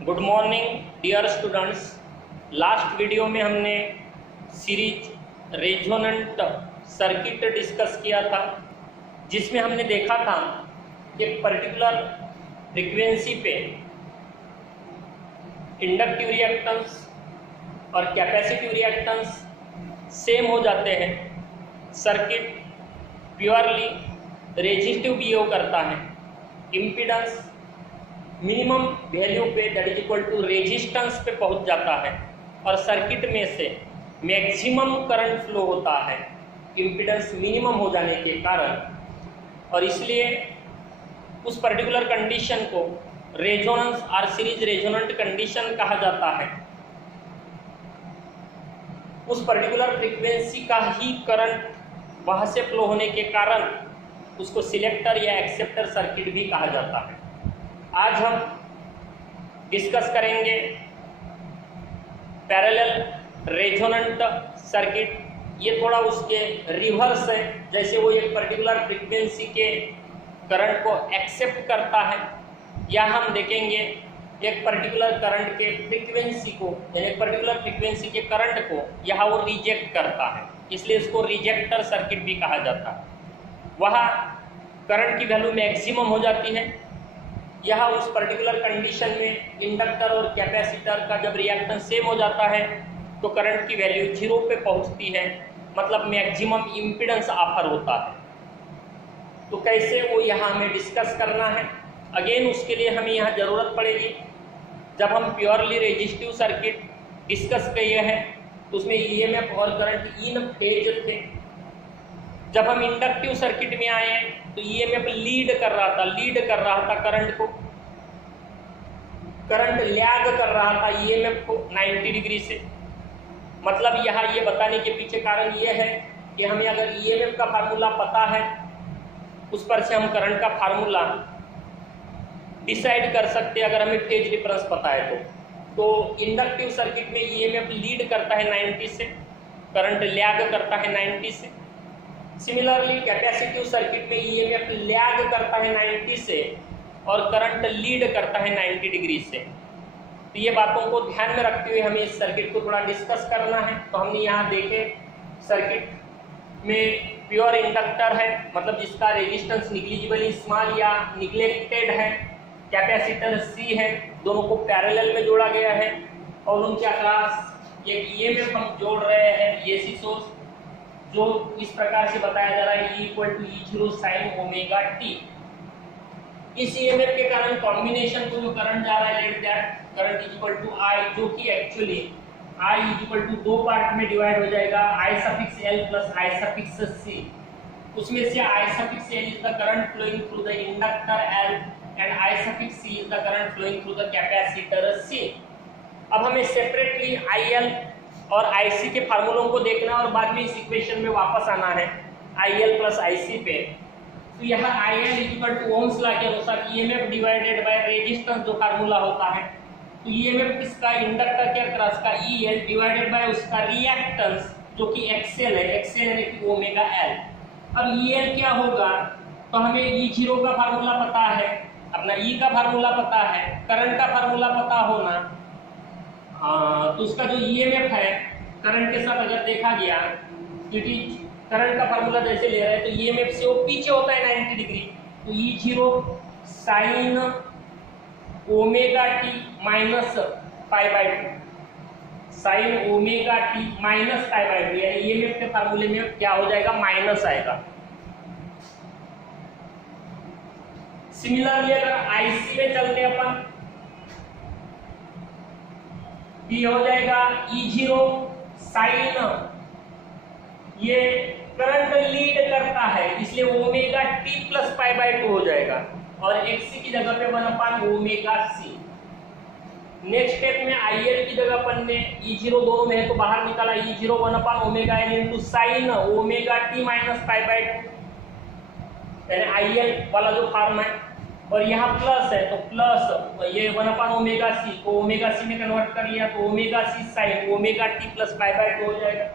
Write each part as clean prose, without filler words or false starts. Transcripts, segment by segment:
Good morning dear students. Last video में हमने series resonant circuit discuss किया था, जिसमें हमने देखा था कि पर्टिकुलर फ्रीक्वेंसी पे इंडक्टिव रिएक्टेंस और कैपेसिटिव रिएक्टेंस सेम हो जाते हैं। सर्किट प्योरली रेजिस्टिव बिहेव करता है। इम्पीडेंस मिनिमम वैल्यू पे that is equal to resistance पे पहुंच जाता है और सर्किट में से मैक्सिमम करंट फ्लो होता है इम्पीडेंस मिनिमम हो जाने के कारण, और इसलिए उस पर्टिकुलर कंडीशन को रेजोनेंस और सीरीज रेजोनेंट कंडीशन कहा जाता है। उस पर्टिकुलर फ्रीक्वेंसी का ही करंट वहां से फ्लो होने के कारण उसको सिलेक्टर या एक्सेप्टर सर्किट भी कहा जाता है। आज हम डिस्कस करेंगे पैरेलल रेजोनेंट सर्किट। ये थोड़ा उसके रिवर्स है, जैसे वो एक पर्टिकुलर फ्रीक्वेंसी के करंट को एक्सेप्ट करता है, या हम देखेंगे एक पर्टिकुलर करंट के फ्रीक्वेंसी को, यानी एक पर्टिकुलर फ्रीक्वेंसी के करंट को यहाँ वो रिजेक्ट करता है, इसलिए इसको रिजेक्टर सर्किट भी कहा जाता है। वहाँ करंट की वैल्यू मैक्सिमम हो जाती है। यह उस पर्टिकुलर कंडीशन में इंडक्टर और कैपेसिटर का जब रिएक्टेंस सेम हो जाता है तो करंट की वैल्यू 0 पे पहुंचती है, मतलब मैक्सिमम इम्पीडेंस ऑफर होता है। तो कैसे वो यहाँ हमें डिस्कस करना है। अगेन उसके लिए हमें यहाँ ज़रूरत पड़ेगी, जब हम प्योरली रेजिस्टिव सर्किट डिस्कस किए हैं तो उसमें ईएमएफ और करंट इन फेज थे। जब हम इंडक्टिव सर्किट में आए हैं तो ईएमएफ लीड कर रहा था करंट को, करंट लैग कर रहा था ईएमएफ को 90 डिग्री से। मतलब यहाँ ये बताने के पीछे कारण ये है कि हमें अगर ईएमएफ का फार्मूला पता है, उस पर से हम करंट का फार्मूला डिसाइड कर सकते हैं अगर हमें फेज डिफरेंस पता है तो इंडक्टिव सर्किट में ईएमएफ लीड करता है 90 से, करंट लैग करता है 90 से। सिमिलरली कैपेसिटिव सर्किट में ईएमएफ लैग करता है 90 से और करंट लीड करता है 90 डिग्री से। तो ये बातों को ध्यान में रखते हुए हमें इस सर्किट को थोड़ा डिस्कस करना है। तो हमने यहाँ देखे सर्किट में प्योर इंडक्टर है, मतलब जिसका रेजिस्टेंस निग्लिजिबली स्मॉल या निग्लेक्टेड है। कैपेसिटर सी है, दोनों को पैरेलल में जोड़ा गया है और उनके अक्रॉस एक ईएमएफ हम जोड़ रहे हैं एसी सोर्स, जो इस प्रकार से बताया जा रहा है E = E0 sin omega t. इस ईएमएफ के कारण कॉम्बिनेशन को जो करंट जा रहा है, लेट दैट करंट = I, जो कि एक्चुअली I = दो पार्ट में डिवाइड हो जाएगा, I(L) + I(C). उसमें से I(L) is the current flowing through the inductor L and I(C) is the current flowing through the capacitor C। अब हमें सेपरेटली IL और IC के फार्मूलों को देखना और बाद में इस इक्वेशन में वापस आना है IL + IC पे। तो यहाँ IL = ओम्स लॉ के अनुसार EMF डिवाइडेड बाय रेजिस्टेंस जो फार्मूला होता है, तो EMF किसका, इंडक्टर के अक्रॉस का EL डिवाइडेड बाय उसका रिएक्टेंस जो कि XL है, XL यानी कि ओमेगा L। अब EL क्या होगा, तो हमें E0 का फार्मूला पता है, अपना E का फार्मूला पता है, करंट का फार्मूला पता होना। तो उसका जो ईएमएफ है करंट के साथ अगर देखा गया, क्योंकि करंट का फार्मूला जैसे ले रहे हैं तो ईएमएफ से वो पीछे होता है 90 डिग्री, तो E0 sin omega T minus π/2, sin omega T minus π/2, यानी ईएमएफ के फार्मूले में क्या हो जाएगा, माइनस आएगा। सिमिलरली अगर IC में चलते अपन, ये हो जाएगा E0 sin, ये करंट लीड करता है इसलिए ओमेगा टी + π/2 हो जाएगा और XC की जगह पे 1/ओमेगा C। नेक्स्ट स्टेप में IL की जगह अपन ने E0 दोनों में है तो बाहर निकाला, E0 1/ओमेगा L sin omega T - π/2, यानी IL वाला जो फॉर्म है, और यहाँ प्लस है तो प्लस ये 1/ओमेगा C को ओमेगा C में कन्वर्ट कर लिया तो omega C sin omega T + π/2 हो जाएगा।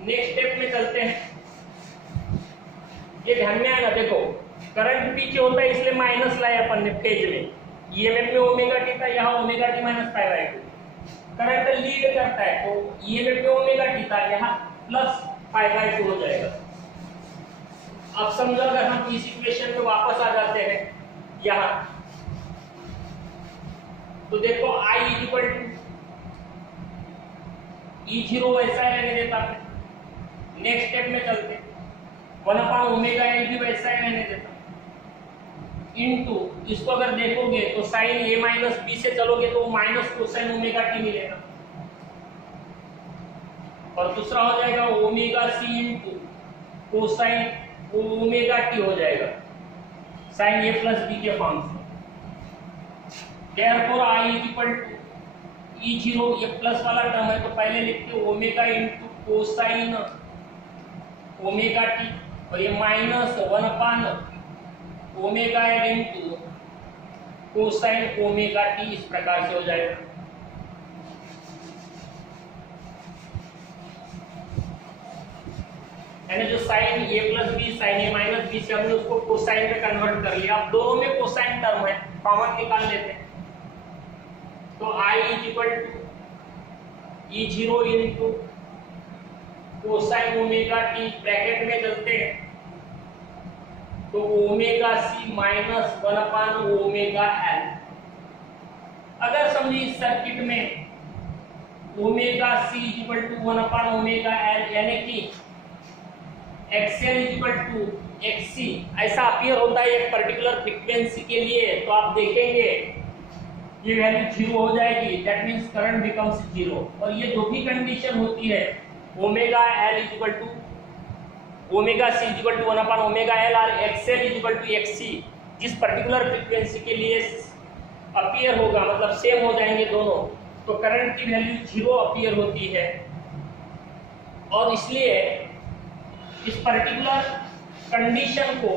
नेक्स्ट स्टेप में चलते हैं। ये ध्यान में आएगा, देखो करंट पीछे होता है इसलिए माइनस लाए अपन ने फेज में, ईएमएफ में ओमेगा टी था, यहाँ omega T minus pi by 2। Current lead करता है तो ईएमएफ में ओमेगा टी था, यहाँ प्लस पाई बाय 2 हो जाएगा। अब समझो अगर हम इस इक्वेशन पे वापस आ जाते हैं यहाँ, तो देखो I इक्वल टू E0 वैसा रहने देता है। नेक्स्ट स्टेप में चलते 1/ओमेगा भी वैसा ही रहने देता इनटू, इसको अगर देखोगे तो साइन a माइनस बी से चलोगे तो माइनस कोसाइन ओमेगा टी मिलेगा, और दूसरा हो जाएगा omega c into cosine omega t हो जाएगा साइन a प्लस बी के फॉर्म से। Therefore I equal to E0, ये प्लस वाला टर्म है तो पहले लिखते omega into cosine omega t, और ये minus 1 omega l into cosine omega t, इस प्रकार से हो जाएगा। यानी जो sine a plus b sine a minus b से हमने उसको कोसाइन में कन्वर्ट कर लिया। अब दोनों में कोसाइन टर्म है, कॉमन निकाल लेते हैं। तो I equal to E0 into cosine omega T, bracket में चलते हैं तो ओमेगा सी माइनस 1/ओमेगा एल। अगर समझिए इस सर्किट में ओमेगा सी इक्वल टू 1/ओमेगा एल, यानी कि XL इक्वल टू XC ऐसा अपीयर होता है एक पर्टिकुलर फ्रीक्वेंसी के लिए, तो आप देखेंगे ये वैल्यू 0 हो जाएगी, दैट मींस करंट बिकम्स 0। और ये जो भी कंडीशन होती है omega L equal to omega C equal to 1/ओमेगा एल और XL इक्वल टू XC, जिस पर्टिकुलर फ्रीक्वेंसी के लिए अपीयर होगा, मतलब सेम हो जाएंगे दोनों, तो करंट की वैल्यू 0 अपीयर होती है। और इसलिए इस पर्टिकुलर कंडीशन को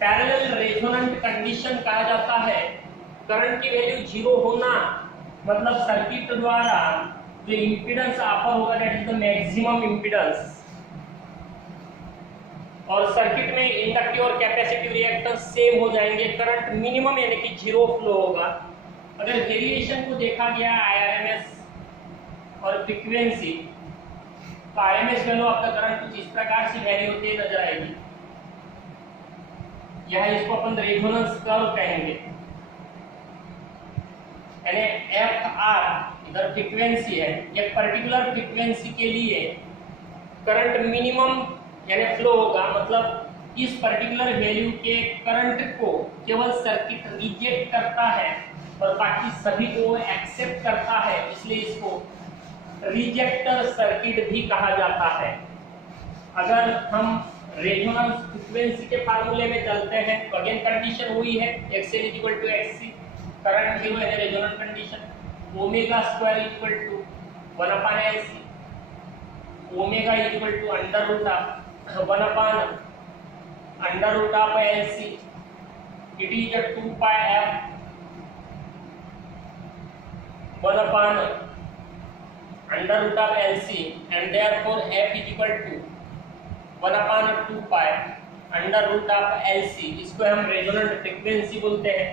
पैरेलल रेजोनेंट कंडीशन कहा जाता है। करंट की वैल्यू 0 होना मतलब सर्किट द्वारा जो इंपीडेंस ऑफर होगा that is the maximum impedance, और सर्किट में इंडक्टिव और कैपेसिटिव रिएक्टेंस सेम हो जाएंगे, करंट मिनिमम यानी कि 0 फ्लो होगा। अगर वेरिएशन को देखा गया आरएमएस और फ्रीक्वेंसी, तो आरएमएस वैल्यू आपका करंट कुछ इस प्रकार से वेरी होते नजर आएगी। यह इसको अपन रेजोनेंस कर्व कहेंगे, यानी एफ आर इधर फ्रीक्वेंसी है, एक पर्टिकुलर फ्रीक्वेंसी के लिए करंट मिनिमम यानी फ्लो होगा, मतलब इस पर्टिकुलर वैल्यू के करंट को केवल सर्किट रिजेक्ट करता है और बाकी सभी को एक्सेप्ट करता है, इसलिए इसको रिजेक्टर सर्किट भी कहा जाता है। अगर हम रेजोनेंस फ्रीक्वेंसी के फार्मूले में चलते हैं तो अगेन कंडीशन वही है, XL equal to XC, current 0 है resonant condition, omega square equal to 1/LC, omega equal to under root of 1/√LC, it is a 2πf 1/√LC, and therefore f is equal to 1/2π√LC। इसको हम resonant frequency बोलते हैं,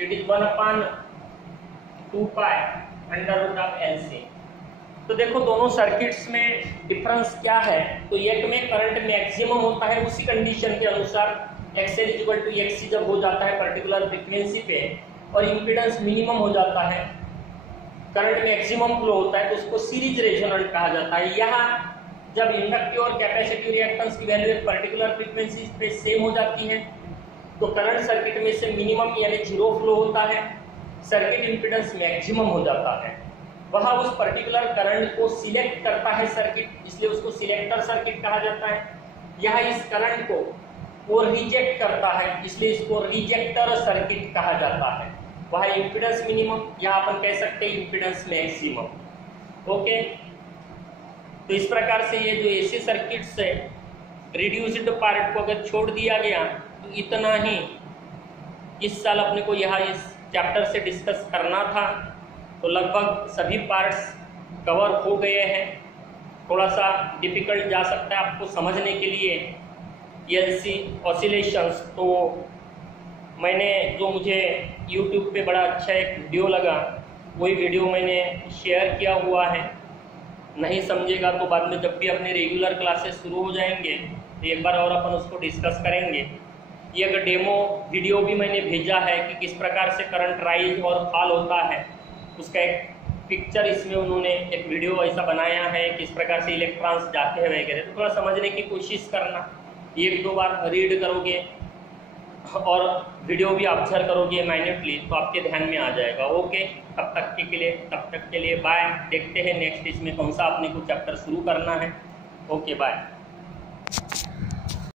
it is 1/2π√LC। तो देखो दोनों circuits में difference क्या है, तो एक में करंट मैक्सिमम होता है उसी कंडीशन के अनुसार, XL इक्वल टू XC जब हो जाता है पर्टिकुलर फ्रीक्वेंसी पे, और इंपीडेंस मिनिमम हो जाता है, करंट मैक्सिमम फ्लो होता है, तो उसको सीरीज रेजोनेंट कहा जाता है। यहाँ जब इंडक्टिव और कैपेसिटिव रिएक्टेंस की वैल्यू एक पर्टिकुलर फ्रीक्वेंसी पे सेम हो जाती है, तो करंट सर्किट में से मिनिमम यानी 0 फ्लो होता है, सर्किट इंपीडेंस मैक्सिमम हो जाता है। वह उस पर्टिकुलर करंट को सिलेक्ट करता है सर्किट, इसलिए उसको सिलेक्टर सर्किट कहा जाता है। यह इस करंट को वो रिजेक्ट करता है, इसलिए इसको रिजेक्टर सर्किट कहा जाता है। वह इंपीडेंस मिनिमम या अपन कह सकते हैं इंपीडेंस मैक्सिमम। ओके, तो इस प्रकार से ये जो एसी सर्किट से रिड्यूस्ड पार्ट को अगर छोड़ दिया गया तो इतना ही इस साल अपने को यहाँ इस चैप्टर से डिस्कस करना था। तो लगभग सभी पार्ट्स कवर हो गए हैं। थोड़ा सा डिफिकल्ट जा सकता है आपको समझने के लिए एलसी ऑसिलेशंस, तो मैंने जो मुझे YouTube पे बड़ा अच्छा एक वीडियो लगा, वही वीडियो मैंने शेयर किया हुआ है। नहीं समझेगा तो बाद में जब भी अपने रेगुलर क्लासेस शुरू हो जाएंगे तो एक बार और अपन उसको डिस्कस करेंगे। ये एक डेमो वीडियो भी मैंने भेजा है कि किस प्रकार से करंट राइज और फॉल होता है, उसका एक पिक्चर इसमें उन्होंने एक वीडियो ऐसा बनाया है, किस प्रकार से इलेक्ट्रॉन्स जाते हैं वगैरह। तो थोड़ा समझने की कोशिश करना, एक दो बार रीड करोगे और वीडियो भी ऑब्जर्व करोगे माइन्यूटली तो आपके ध्यान में आ जाएगा। ओके, तब तक के लिए बाय। देखते हैं नेक्स्ट इसमें कौन सा अपने को चैप्टर शुरू करना है। Okay bye.